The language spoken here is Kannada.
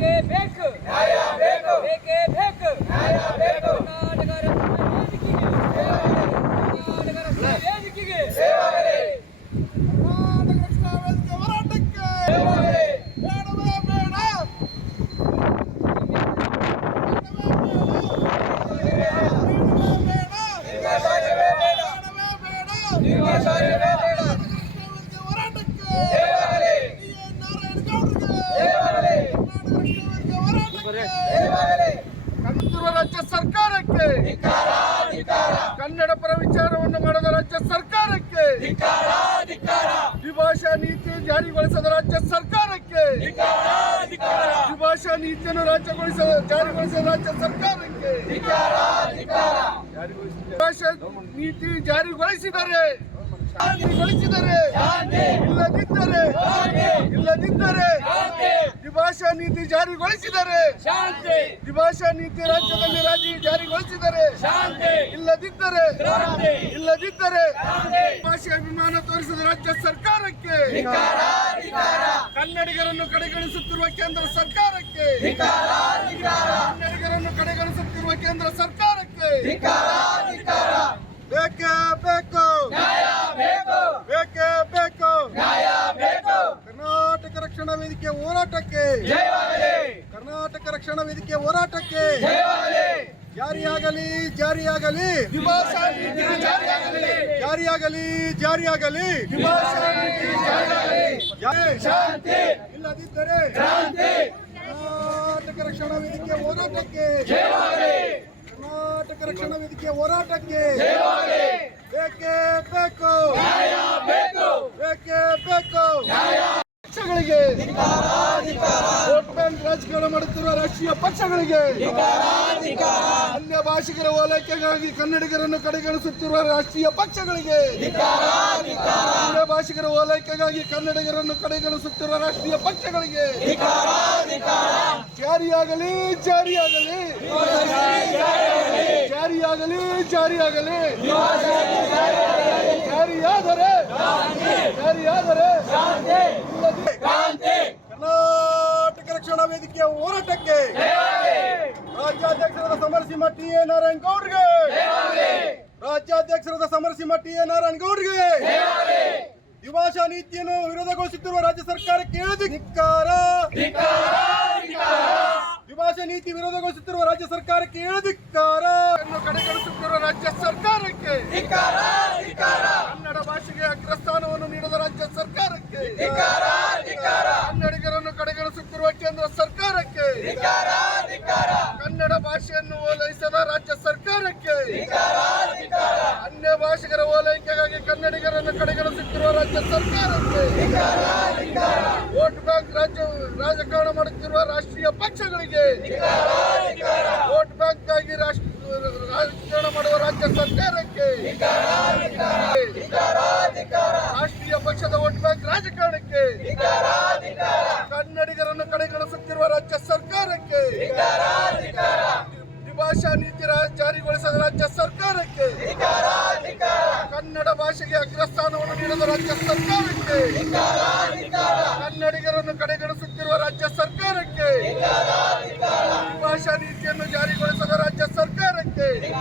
ಬೇಕೇ ಬೇಕು. ನ್ಯಾಯ ಬೇಕು ಬೇಕೇ. ಬೇಕು ನ್ಯಾಯ ಬೇಕು ಕರ್ನಾಟಕ ರಕ್ಷಣಾ ವೇದಿಕೆಗೆ ಕರ್ನಾಟಕ ರಕ್ಷಣಾ ವೇದಿಕೆಗೆ ಸೇವಾಗಲಿ ಕರ್ನಾಟಕ ರಕ್ಷಣಾ ವೇದಿಕೆ ಹೋರಾಟಕ್ಕೆ ಸೇವಾಗಲಿ ಬೇಡವೇ ಬೇಡ. ಬೇಡ ಸಾಧ್ಯವೇ ಬೇಡ ಹೋರಾಟಕ್ಕೆ ಸೇವಾಗಲಿ ನಾರಾಯಣ ಗೌಡ್ರಿಗೆ ಸೇವಾಗಲಿ ರಾಜ್ಯ ಸರ್ಕಾರಕ್ಕೆ ಕನ್ನಡ ಪರ ವಿಚಾರವನ್ನು ಮಾಡದ ರಾಜ್ಯ ಸರ್ಕಾರಕ್ಕೆ ದ್ವಿಭಾಷಾ ನೀತಿ ಜಾರಿಗೊಳಿಸದ ರಾಜ್ಯ ಸರ್ಕಾರಕ್ಕೆ ದ್ವಿಭಾಷಾ ನೀತಿಯನ್ನು ರಾಜ್ಯಗೊಳಿಸದ ಜಾರಿಗೊಳಿಸದ ರಾಜ್ಯ ಸರ್ಕಾರಕ್ಕೆ ದ್ವಿಭಾಷಾ ನೀತಿ ಜಾರಿಗೊಳಿಸಿದರೆ ಜಾರಿಗೊಳಿಸಿದರೆ ಇಲ್ಲದಿದ್ದರೆ ಇಲ್ಲದಿದ್ದರೆ ದ್ವಿಭಾಷಾ ನೀತಿ ಜಾರಿಗೊಳಿಸಿದರೆ ಶಾಂತಿ. ದ್ವಿಭಾಷಾ ನೀತಿ ರಾಜ್ಯದಲ್ಲಿ ರಾಜ್ಯ ಜಾರಿಗೊಳಿಸಿದರೆ ಶಾಂತಿ. ಇಲ್ಲದಿದ್ದರೆ ಇಲ್ಲದಿದ್ದರೆ ಭಾಷೆ ಅಭಿಮಾನ ತೋರಿಸಿದ ರಾಜ್ಯ ಸರ್ಕಾರಕ್ಕೆ ಕನ್ನಡಿಗರನ್ನು ಕಡೆಗಣಿಸುತ್ತಿರುವ ಕೇಂದ್ರ ಸರ್ಕಾರಕ್ಕೆ ಕನ್ನಡಿಗರನ್ನು ಕಡೆಗಣಿಸುತ್ತಿರುವ ಕೇಂದ್ರ ಸರ್ಕಾರಕ್ಕೆ ಧಿಕ್ಕಾರ ಧಿಕ್ಕಾರ ಬೇಕೇ ಬೇಕು ನ್ಯಾಯ ಬೇಕು ಬೇಕೇ ಬೇಕು ನ್ಯಾಯ ಬೇಕು ಕರ್ನಾಟಕ ರಕ್ಷಣಾ ವೇದಿಕೆ ಹೋರಾಟಕ್ಕೆ ಜಯವಾಗಲಿ ಕರ್ನಾಟಕ ರಕ್ಷಣಾ ವೇದಿಕೆ ಹೋರಾಟಕ್ಕೆ ಜಯವಾಗಲಿ ಜಾರಿಯಾಗಲಿ ಜಾರಿಯಾಗಲಿ ದ್ವಿಭಾಷಾ ನೀತಿ ಜಾರಿಯಾಗಲಿ ಜಾರಿಯಾಗಲಿ ಜಾರಿಯಾಗಲಿ ದ್ವಿಭಾಷಾ ನೀತಿ ಜಾರಿಯಾಗಲಿ ಜಾರಿ- ಶಾಂತಿ ಇಲ್ಲದಿದ್ದರೆ ಕ್ರಾಂತಿ ಕರ್ನಾಟಕ ರಕ್ಷಣಾ ವೇದಿಕೆ ಹೋರಾಟಕ್ಕೆ ಜಯವಾಗಲಿ ಕರ್ನಾಟಕ ರಕ್ಷಣಾ ವೇದಿಕೆ ಹೋರಾಟಕ್ಕೆ ಜಯವಾಗಲಿ ಬೇಕೇ ಬೇಕು ನ್ಯಾಯ ಬೇಕು ಬೇಕೇ ಬೇಕು ನ್ಯಾಯ ಪಕ್ಷಗಳಿಗೆ ಧಿಕ್ಕಾರ ಧಿಕ್ಕಾರ ಬ್ಯಾಂಕ್ ರಾಜಕಾರಣ ಮಾಡುತ್ತಿರುವ ರಾಷ್ಟ್ರೀಯ ಪಕ್ಷಗಳಿಗೆ ಅನ್ಯ ಭಾಷಿಗರ ಓಲೈಕೆಗಾಗಿ ಕನ್ನಡಿಗರನ್ನು ಕಡೆಗಣಿಸುತ್ತಿರುವ ರಾಷ್ಟ್ರೀಯ ಪಕ್ಷಗಳಿಗೆ ಅನ್ಯ ಭಾಷಿಗರ ಓಲೈಕೆಗಾಗಿ ಕನ್ನಡಿಗರನ್ನು ಕಡೆಗಣಿಸುತ್ತಿರುವ ರಾಷ್ಟ್ರೀಯ ಪಕ್ಷಗಳಿಗೆ ಜಾರಿಯಾಗಲಿ ಜಾರಿಯಾಗಲಿ. ಜಾರಿಯಾಗಲಿ ಜಾರಿಯಾಗಲಿ. ಜಾರಿಯಾದರೆ ಜಾರಿಯಾದರೆ ಇಲ್ಲದೆ ಕ್ರಾಂತಿ ಕರ್ನಾಟಕ ರಕ್ಷಣಾ ವೇದಿಕೆಯ ಹೋರಾಟಕ್ಕೆ ರಾಜ್ಯಾಧ್ಯಕ್ಷರಾದ ಸಮರಸಿಂಹ ಟಿ ಎ ನಾರಾಯಣ ಗೌಡ್ರಿಗೆ ರಾಜ್ಯಾಧ್ಯಕ್ಷರಾದ ಸಮರಸಿಂಹ ಟಿ ಎ ನಾರಾಯಣ ಗೌಡ್ರಿಗೆ ದ್ವಿಭಾಷಾ ನೀತಿಯನ್ನು ವಿರೋಧಗೊಳಿಸುತ್ತಿರುವ ರಾಜ್ಯ ಸರ್ಕಾರಕ್ಕೆ ಧಿಕ್ಕಾರ. ದ್ವಿಭಾಷಾ ನೀತಿ ವಿರೋಧಗೊಳಿಸುತ್ತಿರುವ ರಾಜ್ಯ ಸರ್ಕಾರಕ್ಕೆ ಧಿಕ್ಕಾರ. ಅನ್ನು ಕಡೆಗಣಿಸುತ್ತಿರುವ ರಾಜ್ಯ ಸರ್ಕಾರಕ್ಕೆ ಕನ್ನಡ ಭಾಷೆಗೆ ಅಗ್ರಸ್ಥಾನವನ್ನು ನೀಡದ ರಾಜ್ಯ ಸರ್ಕಾರಕ್ಕೆ ಧಿಕ್ಕಾರ ಧಿಕ್ಕಾರ ಕನ್ನಡಿಗರನ್ನು ಕಡೆಗಣಿಸುತ್ತಿರುವ ಕೇಂದ್ರ ಸರ್ಕಾರಕ್ಕೆ ಧಿಕ್ಕಾರ ಧಿಕ್ಕಾರ ಕನ್ನಡ ಭಾಷೆಯನ್ನು ಓಲೈಸದ ರಾಜ್ಯ ಸರ್ಕಾರಕ್ಕೆ ಧಿಕ್ಕಾರ ಧಿಕ್ಕಾರ ಅನ್ಯ ಭಾಷಿಗರ ಓಲೈಕೆಗಾಗಿ ಕನ್ನಡಿಗರನ್ನು ಕಡೆಗಣಿಸುತ್ತಿರುವ ರಾಜ್ಯ ಸರ್ಕಾರಕ್ಕೆ ಧಿಕ್ಕಾರ ಧಿಕ್ಕಾರ ವೋಟ್ ಬ್ಯಾಂಕ್ ರಾಜ್ಯ ರಾಜಕಾರಣ ಮಾಡುತ್ತಿರುವ ರಾಷ್ಟ್ರೀಯ ಪಕ್ಷಗಳಿಗೆ ವೋಟ್ ಬ್ಯಾಂಕ್ ಆಗಿ ರಾಜಕಾರಣ ಮಾಡುವ ರಾಜ್ಯ ಸರ್ಕಾರಕ್ಕೆ ರಾಷ್ಟ್ರೀಯ ಪಕ್ಷದ ವೋಟ್ ಬ್ಯಾಂಕ್ ರಾಜಕಾರಣಕ್ಕೆ ಕನ್ನಡಿಗರನ್ನು ಕಡೆಗಣಿಸುತ್ತಿರುವ ರಾಜ್ಯ ಸರ್ಕಾರಕ್ಕೆ ಭಾಷಾ ನೀತಿ ಜಾರಿಗೊಳಿಸಿದ ರಾಜ್ಯ ಸರ್ಕಾರಕ್ಕೆ ಕನ್ನಡ ಭಾಷೆಗೆ ಅಗ್ರಸ್ಥಾನವನ್ನು ನೀಡಲು ರಾಜ್ಯ ಸರ್ಕಾರಕ್ಕೆ. ಕನ್ನಡಿಗರನ್ನು ಕಡೆಗಣಿಸುತ್ತಿರುವ ರಾಜ್ಯ ಸರ್ಕಾರಕ್ಕೆ. ಭಾಷಾ ನೀತಿಯನ್ನು ಜಾರಿಗೊಳಿಸಲು ರಾಜ್ಯ ಸರ್ಕಾರಕ್ಕೆ.